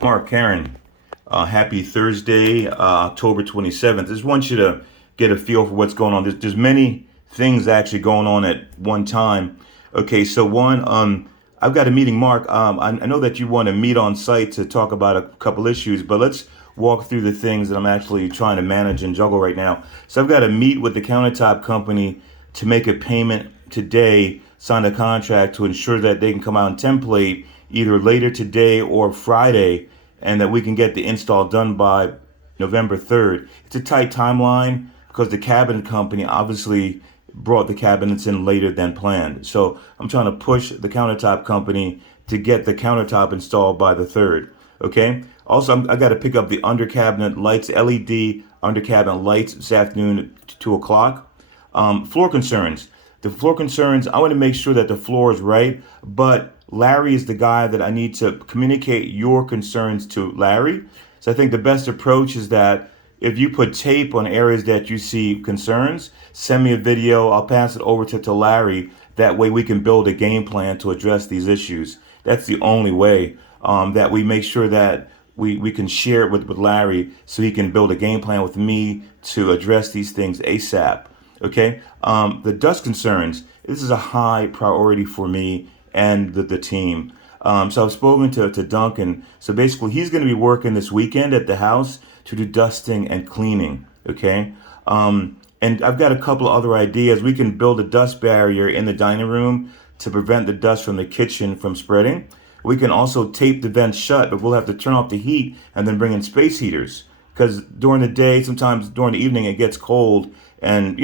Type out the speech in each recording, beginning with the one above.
Mark, Karen, happy Thursday, October 27th. Just want you to get a feel for what's going on. There's many things actually going on at one time. Okay, so I've got a meeting, Mark. I know that you want to meet on site to talk about a couple issues, but let's walk through the things that I'm actually trying to manage and juggle right now. So I've got to meet with the countertop company to make a payment today, sign a contract to ensure that they can come out and template either later today or Friday, and that we can get the install done by November 3rd. It's a tight timeline because the cabinet company obviously brought the cabinets in later than planned. So I'm trying to push the countertop company to get the countertop installed by the 3rd. Okay. Also, I got to pick up the under cabinet lights, LED under cabinet lights this afternoon at 2 o'clock. Floor concerns. The floor concerns, I want to make sure that the floor is right, but Larry is the guy that I need to communicate your concerns to Larry. So I think the best approach is that if you put tape on areas that you see concerns, send me a video. I'll pass it over to Larry. That way we can build a game plan to address these issues. That's the only way that we make sure that we can share it with Larry so he can build a game plan with me to address these things ASAP. Okay. The dust concerns, this is a high priority for me and the team. So I've spoken to Duncan. So basically, he's going to be working this weekend at the house to do dusting and cleaning. Okay. And I've got a couple of other ideas. We can build a dust barrier in the dining room to prevent the dust from the kitchen from spreading. We can also tape the vents shut, but we'll have to turn off the heat and then bring in space heaters. Because during the day, sometimes during the evening, it gets cold. And,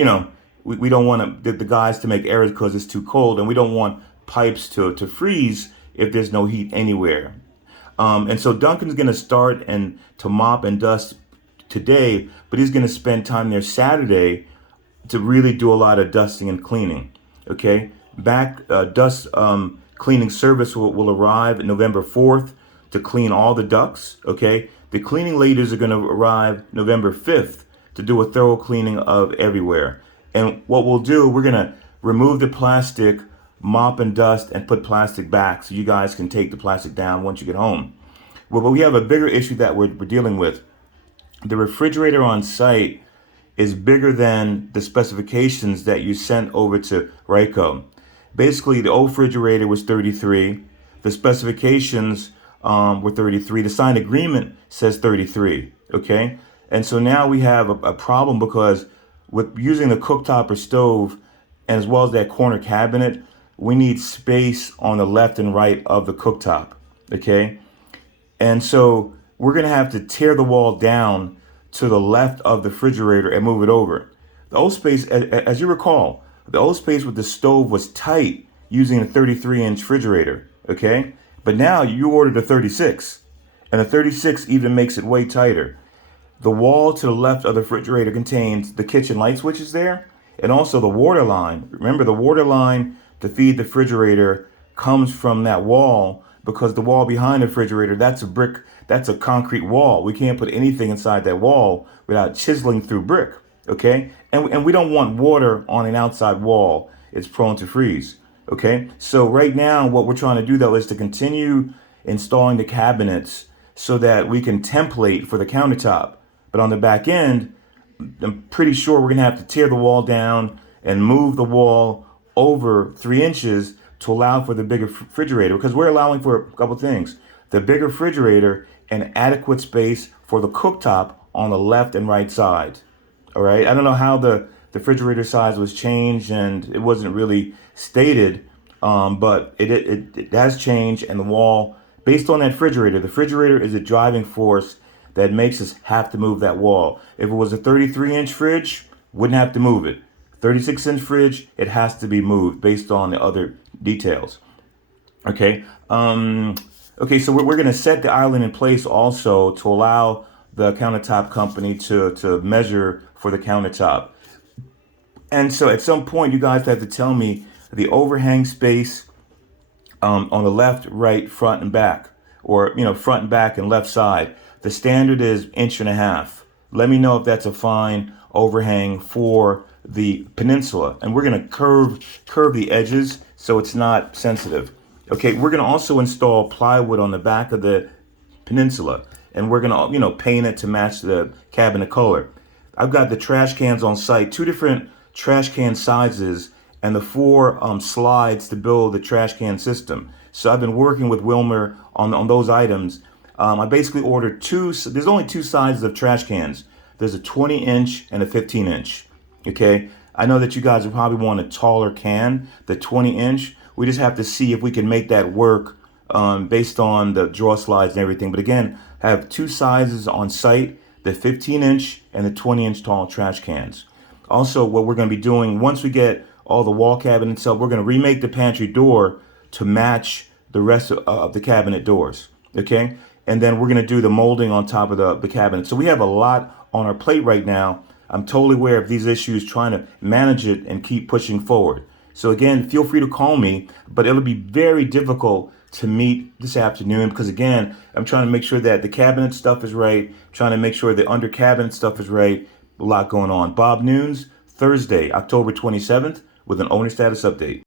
we don't want the guys to make errors because it's too cold. And we don't want pipes to freeze if there's no heat anywhere. And so Duncan's going to start and to mop and dust today, but he's going to spend time there Saturday to really do a lot of dusting and cleaning. Okay. Dust cleaning service will arrive November 4th to clean all the ducts. Okay. The cleaning ladies are going to arrive November 5th to do a thorough cleaning of everywhere. And what we'll do, we're going to remove the plastic, mop and dust, and put plastic back so you guys can take the plastic down once you get home. Well, but we have a bigger issue that we're dealing with. The refrigerator on site is bigger than the specifications that you sent over to Ryco. Basically, the old refrigerator was 33. The specifications were 33. The signed agreement says 33. Okay. And so now we have a problem because with using the cooktop or stove, and as well as that corner cabinet, we need space on the left and right of the cooktop. Okay. And so we're going to have to tear the wall down to the left of the refrigerator and move it over. The old space, as you recall, the old space with the stove was tight using a 33-inch refrigerator. Okay. But now you ordered a 36, and the 36 even makes it way tighter. The wall to the left of the refrigerator contains the kitchen light switches there, and also the water line. Remember, the water line to feed the refrigerator comes from that wall, because the wall behind the refrigerator, that's a brick, that's a concrete wall. We can't put anything inside that wall without chiseling through brick. Okay. And we don't want water on an outside wall. It's prone to freeze. Okay. So right now, what we're trying to do though is to continue installing the cabinets so that we can template for the countertop. But on the back end, I'm pretty sure we're going to have to tear the wall down and move the wall over 3 inches to allow for the bigger refrigerator, because we're allowing for a couple things: the bigger refrigerator and adequate space for the cooktop on the left and right side. All right. I don't know how the refrigerator size was changed, and it wasn't really stated, but it has changed. And the wall, based on that refrigerator, the refrigerator is a driving force that makes us have to move that wall. If it was a 33-inch fridge, wouldn't have to move it. 36-inch fridge, it has to be moved based on the other details. Okay. Okay. So we're going to set the island in place also to allow the countertop company to measure for the countertop. And so at some point, you guys have to tell me the overhang space on the left, right, front, and back, or front and back and left side. The standard is 1.5 inches. Let me know if that's a fine overhang for the peninsula. And we're going to curve the edges so it's not sensitive. Okay, we're going to also install plywood on the back of the Peninsula, and we're gonna, paint it to match the cabinet color. I've got the trash cans on site, two different trash can sizes, and the four slides to build the trash can system. So I've been working with Wilmer on those items. I basically ordered two. There's only two sizes of trash cans. There's a 20-inch and a 15-inch. Okay. I know that you guys would probably want a taller can, the 20-inch. We just have to see if we can make that work based on the draw slides and everything. But again, I have two sizes on site, the 15-inch and the 20-inch tall trash cans. Also, what we're going to be doing once we get all the wall cabinets up, we're going to remake the pantry door to match the rest of the cabinet doors. Okay. And then we're going to do the molding on top of the cabinet. So we have a lot on our plate right now. I'm totally aware of these issues, trying to manage it and keep pushing forward. So again, feel free to call me, but it'll be very difficult to meet this afternoon because again, I'm trying to make sure that the cabinet stuff is right, trying to make sure the under cabinet stuff is right. A lot going on. Bob Noons, Thursday, October 27th, with an owner status update.